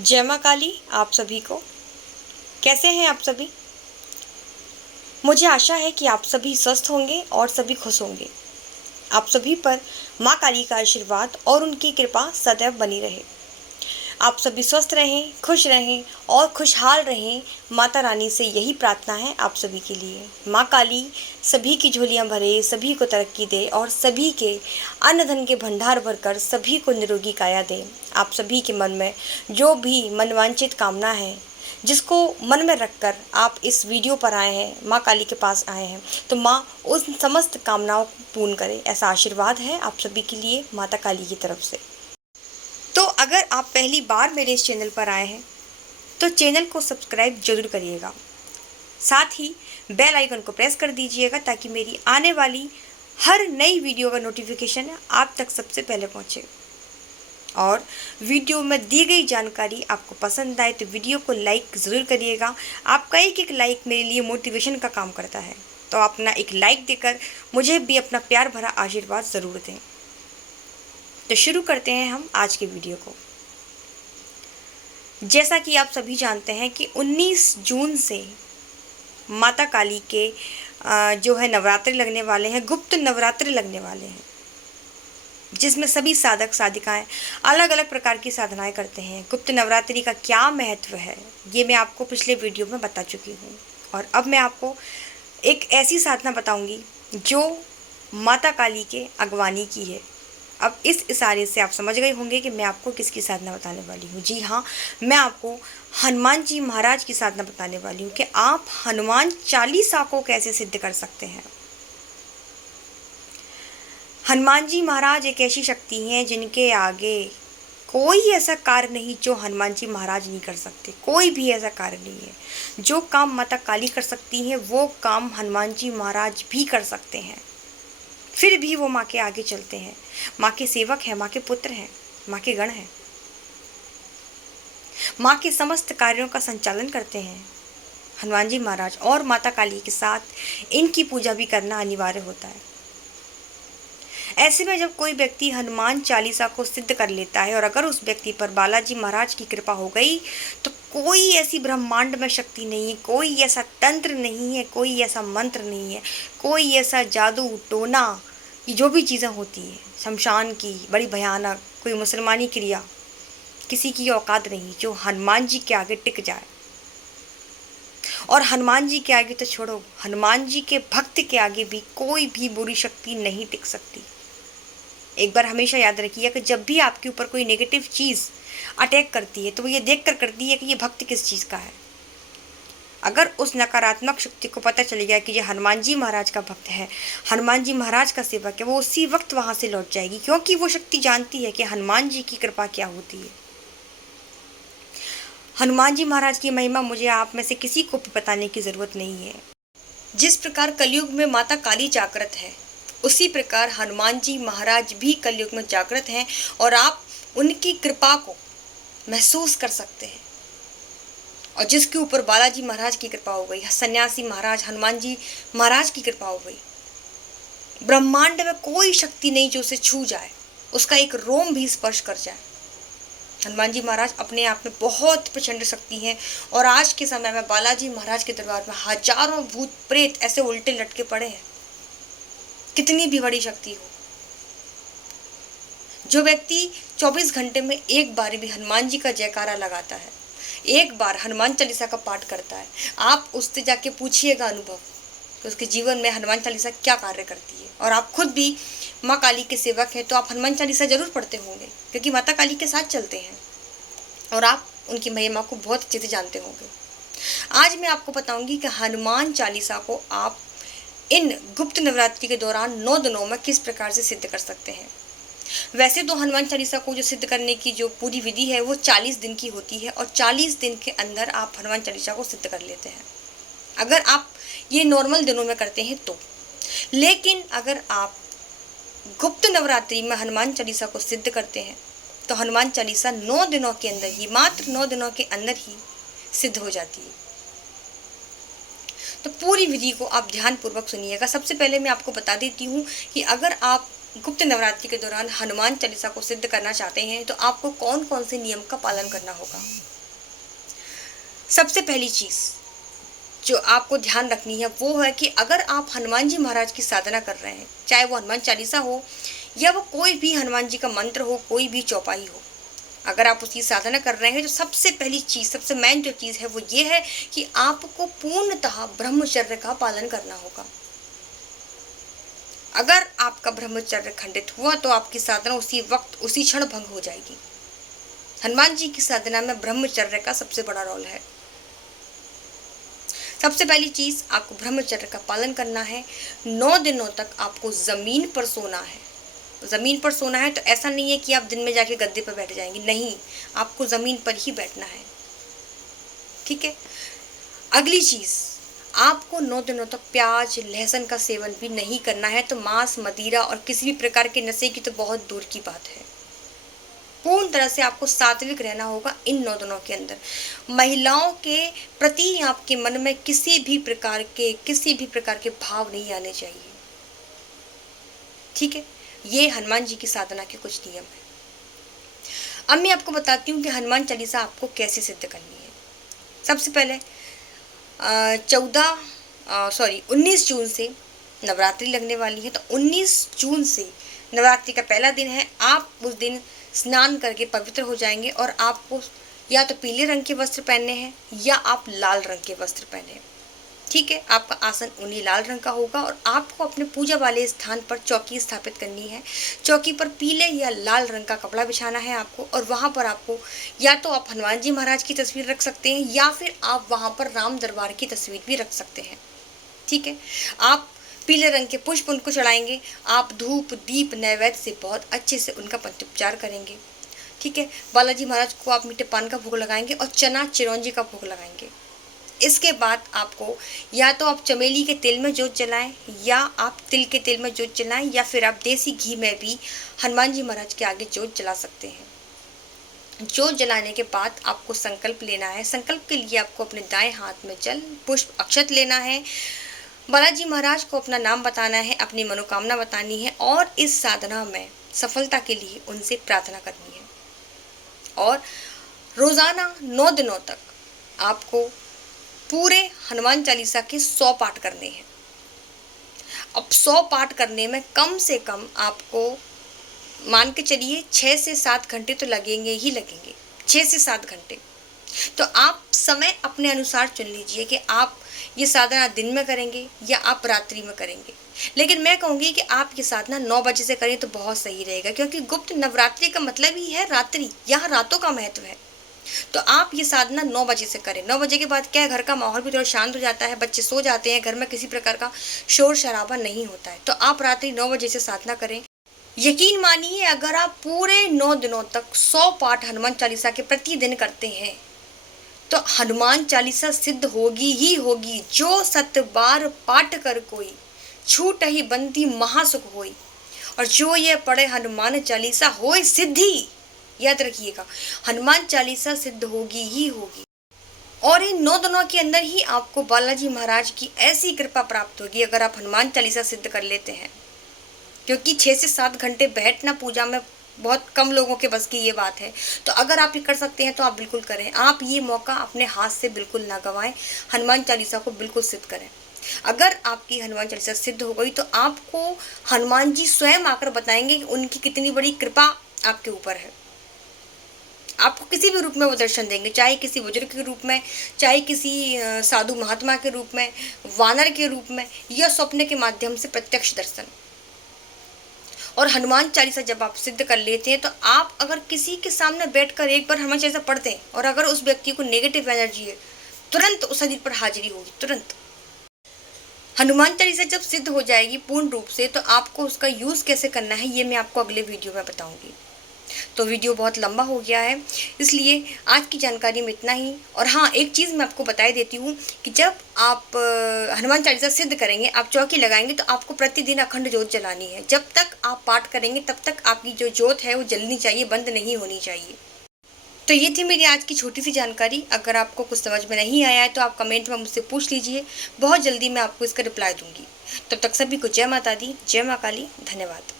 जय माँ काली आप सभी को। कैसे हैं आप सभी? मुझे आशा है कि आप सभी स्वस्थ होंगे और सभी खुश होंगे। आप सभी पर माँ काली का आशीर्वाद और उनकी कृपा सदैव बनी रहे। आप सभी स्वस्थ रहें, खुश रहें और खुशहाल रहें। माता रानी से यही प्रार्थना है आप सभी के लिए। माँ काली सभी की झोलियाँ भरे, सभी को तरक्की दे और सभी के अन्न धन के भंडार भरकर सभी को निरोगी काया दे। आप सभी के मन में जो भी मनवांछित कामना है, जिसको मन में रखकर आप इस वीडियो पर आए हैं, माँ काली के पास आए हैं, तो माँ उस समस्त कामनाओं को पूर्ण करे, ऐसा आशीर्वाद है आप सभी के लिए माता काली की तरफ से। तो अगर आप पहली बार मेरे इस चैनल पर आए हैं तो चैनल को सब्सक्राइब जरूर करिएगा। साथ ही बेल आइकन को प्रेस कर दीजिएगा ताकि मेरी आने वाली हर नई वीडियो का नोटिफिकेशन आप तक सबसे पहले पहुंचे। और वीडियो में दी गई जानकारी आपको पसंद आए तो वीडियो को लाइक ज़रूर करिएगा। आपका एक लाइक मेरे लिए मोटिवेशन का काम करता है, तो आप अपना एक लाइक देकर मुझे भी अपना प्यार भरा आशीर्वाद ज़रूर दें। तो शुरू करते हैं हम आज के वीडियो को। जैसा कि आप सभी जानते हैं कि 19 जून से माता काली के जो है नवरात्रि लगने वाले हैं, गुप्त नवरात्रि लगने वाले हैं, जिसमें सभी साधक साधिकाएं अलग अलग प्रकार की साधनाएं करते हैं। गुप्त नवरात्रि का क्या महत्व है ये मैं आपको पिछले वीडियो में बता चुकी हूँ, और अब मैं आपको एक ऐसी साधना बताऊंगी जो माता काली के अगवानी की है। अब इस इशारे से आप समझ गए होंगे कि मैं आपको किसकी साधना बताने वाली हूँ। जी हाँ, मैं आपको हनुमान जी महाराज की साधना बताने वाली हूँ कि आप हनुमान चालीसा को कैसे सिद्ध कर सकते हैं। हनुमान जी महाराज एक ऐसी शक्ति हैं जिनके आगे कोई ऐसा कार्य नहीं जो हनुमान जी महाराज नहीं कर सकते। कोई भी ऐसा कार्य नहीं है जो काम माता काली कर सकती हैं वो काम हनुमान जी महाराज भी कर सकते हैं। फिर भी वो माँ के आगे चलते हैं। माँ के सेवक हैं, माँ के पुत्र हैं, माँ के गण हैं, माँ के समस्त कार्यों का संचालन करते हैं हनुमान जी महाराज। और माता काली के साथ इनकी पूजा भी करना अनिवार्य होता है। ऐसे में जब कोई व्यक्ति हनुमान चालीसा को सिद्ध कर लेता है और अगर उस व्यक्ति पर बालाजी महाराज की कृपा हो गई तो कोई ऐसी ब्रह्मांड में शक्ति नहीं है, कोई ऐसा तंत्र नहीं है, कोई ऐसा मंत्र नहीं है, कोई ऐसा जादू टोना, ये जो भी चीज़ें होती हैं शमशान की बड़ी भयानक, कोई मुसलमानी क्रिया, किसी की औकात नहीं जो हनुमान जी के आगे टिक जाए। और हनुमान जी के आगे तो छोड़ो, हनुमान जी के भक्त के आगे भी कोई भी बुरी शक्ति नहीं टिक सकती। एक बार हमेशा याद रखिए कि जब भी आपके ऊपर कोई नेगेटिव चीज़ अटैक करती है तो वो ये देख कर करती है कि ये भक्त किस चीज़ का है। अगर उस नकारात्मक शक्ति को पता चल गया कि ये हनुमान जी महाराज का भक्त है, हनुमान जी महाराज का सेवक है, वो उसी वक्त वहाँ से लौट जाएगी, क्योंकि वो शक्ति जानती है कि हनुमान जी की कृपा क्या होती है। हनुमान जी महाराज की महिमा मुझे आप में से किसी को भी बताने की ज़रूरत नहीं है। जिस प्रकार कलयुग में माता काली जागृत है, उसी प्रकार हनुमान जी महाराज भी कलयुग में जागृत हैं और आप उनकी कृपा को महसूस कर सकते हैं। और जिसके ऊपर बालाजी महाराज की कृपा हो गई, सन्यासी महाराज हनुमान जी महाराज की कृपा हो गई, ब्रह्मांड में कोई शक्ति नहीं जो उसे छू जाए, उसका एक रोम भी स्पर्श कर जाए। हनुमान जी महाराज अपने आप में बहुत प्रचंड शक्ति हैं और आज के समय में बालाजी महाराज के दरबार में हजारों भूत प्रेत ऐसे उल्टे लटके पड़े हैं। कितनी भी बड़ी शक्ति हो, जो व्यक्ति 24 घंटे में एक बार भी हनुमान जी का जयकारा लगाता है, एक बार हनुमान चालीसा का पाठ करता है, आप उससे जाके पूछिएगा अनुभव कि उसके जीवन में हनुमान चालीसा क्या कार्य करती है। और आप खुद भी माँ काली के सेवक हैं तो आप हनुमान चालीसा जरूर पढ़ते होंगे, क्योंकि माता काली के साथ चलते हैं और आप उनकी महिमा को बहुत अच्छे से जानते होंगे। आज मैं आपको बताऊंगी कि हनुमान चालीसा को आप इन गुप्त नवरात्रि के दौरान 9 दिनों में किस प्रकार से सिद्ध कर सकते हैं। वैसे तो हनुमान चालीसा को जो सिद्ध करने की जो पूरी विधि है वो 40 दिन की होती है और 40 दिन के अंदर आप हनुमान चालीसा को सिद्ध कर लेते हैं, अगर आप ये नॉर्मल दिनों में करते हैं तो। लेकिन अगर आप गुप्त नवरात्रि में हनुमान चालीसा को सिद्ध करते हैं तो हनुमान चालीसा 9 दिनों के अंदर ही, मात्र 9 दिनों के अंदर ही सिद्ध हो जाती है। तो पूरी विधि को आप ध्यानपूर्वक सुनिएगा। सबसे पहले मैं आपको बता देती हूँ कि अगर आप गुप्त नवरात्रि के दौरान हनुमान चालीसा को सिद्ध करना चाहते हैं तो आपको कौन कौन से नियम का पालन करना होगा। सबसे पहली चीज़ जो आपको ध्यान रखनी है वो है कि अगर आप हनुमान जी महाराज की साधना कर रहे हैं, चाहे वो हनुमान चालीसा हो या वो कोई भी हनुमान जी का मंत्र हो, कोई भी चौपाई हो, अगर आप उसकी साधना कर रहे हैं तो सबसे पहली चीज़, सबसे मेन जो चीज़ है वो ये है कि आपको पूर्णतः ब्रह्मचर्य का पालन करना होगा। अगर आपका ब्रह्मचर्य खंडित हुआ तो आपकी साधना उसी वक्त, उसी क्षण भंग हो जाएगी। हनुमान जी की साधना में ब्रह्मचर्य का सबसे बड़ा रोल है। सबसे पहली चीज़, आपको ब्रह्मचर्य का पालन करना है। 9 दिनों तक आपको ज़मीन पर सोना है। ज़मीन पर सोना है तो ऐसा नहीं है कि आप दिन में जाके गद्दे पर बैठ जाएंगे, नहीं, आपको ज़मीन पर ही बैठना है, ठीक है। अगली चीज़, आपको 9 दिनों तक प्याज लहसुन का सेवन भी नहीं करना है। तो मांस, मदिरा और किसी भी प्रकार के नशे की तो बहुत दूर की बात है। पूर्ण तरह से आपको सात्विक रहना होगा इन 9 दिनों के अंदर। महिलाओं के प्रति आपके मन में किसी भी प्रकार के भाव नहीं आने चाहिए, ठीक है। ये हनुमान जी की साधना के कुछ नियम है। अब मैं आपको बताती हूँ कि हनुमान चालीसा आपको कैसे सिद्ध करनी है। सबसे पहले 19 जून से नवरात्रि लगने वाली है, तो 19 जून से नवरात्रि का पहला दिन है। आप उस दिन स्नान करके पवित्र हो जाएंगे और आपको या तो पीले रंग के वस्त्र पहनने हैं या आप लाल रंग के वस्त्र पहने हैं, ठीक है। आपका आसन उन्हीं लाल रंग का होगा और आपको अपने पूजा वाले स्थान पर चौकी स्थापित करनी है। चौकी पर पीले या लाल रंग का कपड़ा बिछाना है आपको, और वहाँ पर आपको या तो आप हनुमान जी महाराज की तस्वीर रख सकते हैं या फिर आप वहाँ पर राम दरबार की तस्वीर भी रख सकते हैं, ठीक है। आप पीले रंग के पुष्प उनको चढ़ाएंगे। आप धूप दीप नैवेद्य से बहुत अच्छे से उनका पंचोपचार करेंगे, ठीक है। बालाजी महाराज को आप मीठे पान का भोग लगाएंगे और चना चिरौंजी का भोग लगाएंगे। इसके बाद आपको या तो आप चमेली के तेल में जोत जलाएं या आप तिल के तेल में जोत जलाएं या फिर आप देसी घी में भी हनुमान जी महाराज के आगे जोत जला सकते हैं। जोत जलाने के बाद आपको संकल्प लेना है। संकल्प के लिए आपको अपने दाएं हाथ में जल पुष्प अक्षत लेना है। बालाजी महाराज को अपना नाम बताना है, अपनी मनोकामना बतानी है और इस साधना में सफलता के लिए उनसे प्रार्थना करनी है। और रोज़ाना 9 दिनों तक आपको पूरे हनुमान चालीसा के 100 पाठ करने हैं। अब 100 पाठ करने में कम से कम आपको मान के चलिए 6 से 7 घंटे तो लगेंगे ही लगेंगे, 6 से 7 घंटे। तो आप समय अपने अनुसार चुन लीजिए कि आप ये साधना दिन में करेंगे या आप रात्रि में करेंगे। लेकिन मैं कहूँगी कि आप ये साधना 9 बजे से करें तो बहुत सही रहेगा, क्योंकि गुप्त नवरात्रि का मतलब ही है रात्रि, यहाँ रातों का महत्व है। तो आप ये साधना 9 बजे से करें। 9 बजे के बाद क्या है, घर का माहौल भी थोड़ा शांत हो जाता है, बच्चे सो जाते हैं, घर में किसी प्रकार का शोर शराबा नहीं होता है। तो आप रात्रि 9 बजे से साधना करें। यकीन मानिए, अगर आप पूरे 9 दिनों तक 100 पाठ हनुमान चालीसा के प्रतिदिन करते हैं तो हनुमान चालीसा सिद्ध होगी ही होगी। जो 7 बार पाठ कर कोई, छूट ही बंदी महासुख होई, और जो ये पढ़े हनुमान चालीसा होए सिद्धि। याद रखिएगा, हनुमान चालीसा सिद्ध होगी ही होगी। और इन 9 दिनों के अंदर ही आपको बालाजी महाराज की ऐसी कृपा प्राप्त होगी अगर आप हनुमान चालीसा सिद्ध कर लेते हैं, क्योंकि 6 से 7 घंटे बैठना पूजा में बहुत कम लोगों के बस की ये बात है। तो अगर आप ये कर सकते हैं तो आप बिल्कुल करें। आप ये मौका अपने हाथ से बिल्कुल ना गंवाएं, हनुमान चालीसा को बिल्कुल सिद्ध करें। अगर आपकी हनुमान चालीसा सिद्ध हो गई तो आपको हनुमान जी स्वयं आकर बताएंगे कि उनकी कितनी बड़ी कृपा आपके ऊपर है। आपको किसी भी रूप में वो दर्शन देंगे, चाहे किसी बुजुर्ग के रूप में, चाहे किसी साधु महात्मा के रूप में, वानर के रूप में, या स्वप्न के माध्यम से प्रत्यक्ष दर्शन। और हनुमान चालीसा जब आप सिद्ध कर लेते हैं तो आप अगर किसी के सामने बैठकर एक बार हनुमान चालीसा पढ़ते हैं और अगर उस व्यक्ति को नेगेटिव एनर्जी है, तुरंत उस शरीर पर हाजिरी होगी, तुरंत। हनुमान चालीसा जब सिद्ध हो जाएगी पूर्ण रूप से तो आपको उसका यूज़ कैसे करना है ये मैं आपको अगले वीडियो में बताऊंगी। तो वीडियो बहुत लंबा हो गया है, इसलिए आज की जानकारी में इतना ही। और हाँ, एक चीज़ मैं आपको बता देती हूँ कि जब आप हनुमान चालीसा सिद्ध करेंगे, आप चौकी लगाएंगे तो आपको प्रतिदिन अखंड ज्योत जलानी है। जब तक आप पाठ करेंगे तब तक आपकी जो ज्योत है वो जलनी चाहिए, बंद नहीं होनी चाहिए। तो ये थी मेरी आज की छोटी सी जानकारी। अगर आपको कुछ समझ में नहीं आया है तो आप कमेंट में मुझसे पूछ लीजिए, बहुत जल्दी मैं आपको इसका रिप्लाई दूंगी। तब तक सभी को जय माता दी, जय माँ काली, धन्यवाद।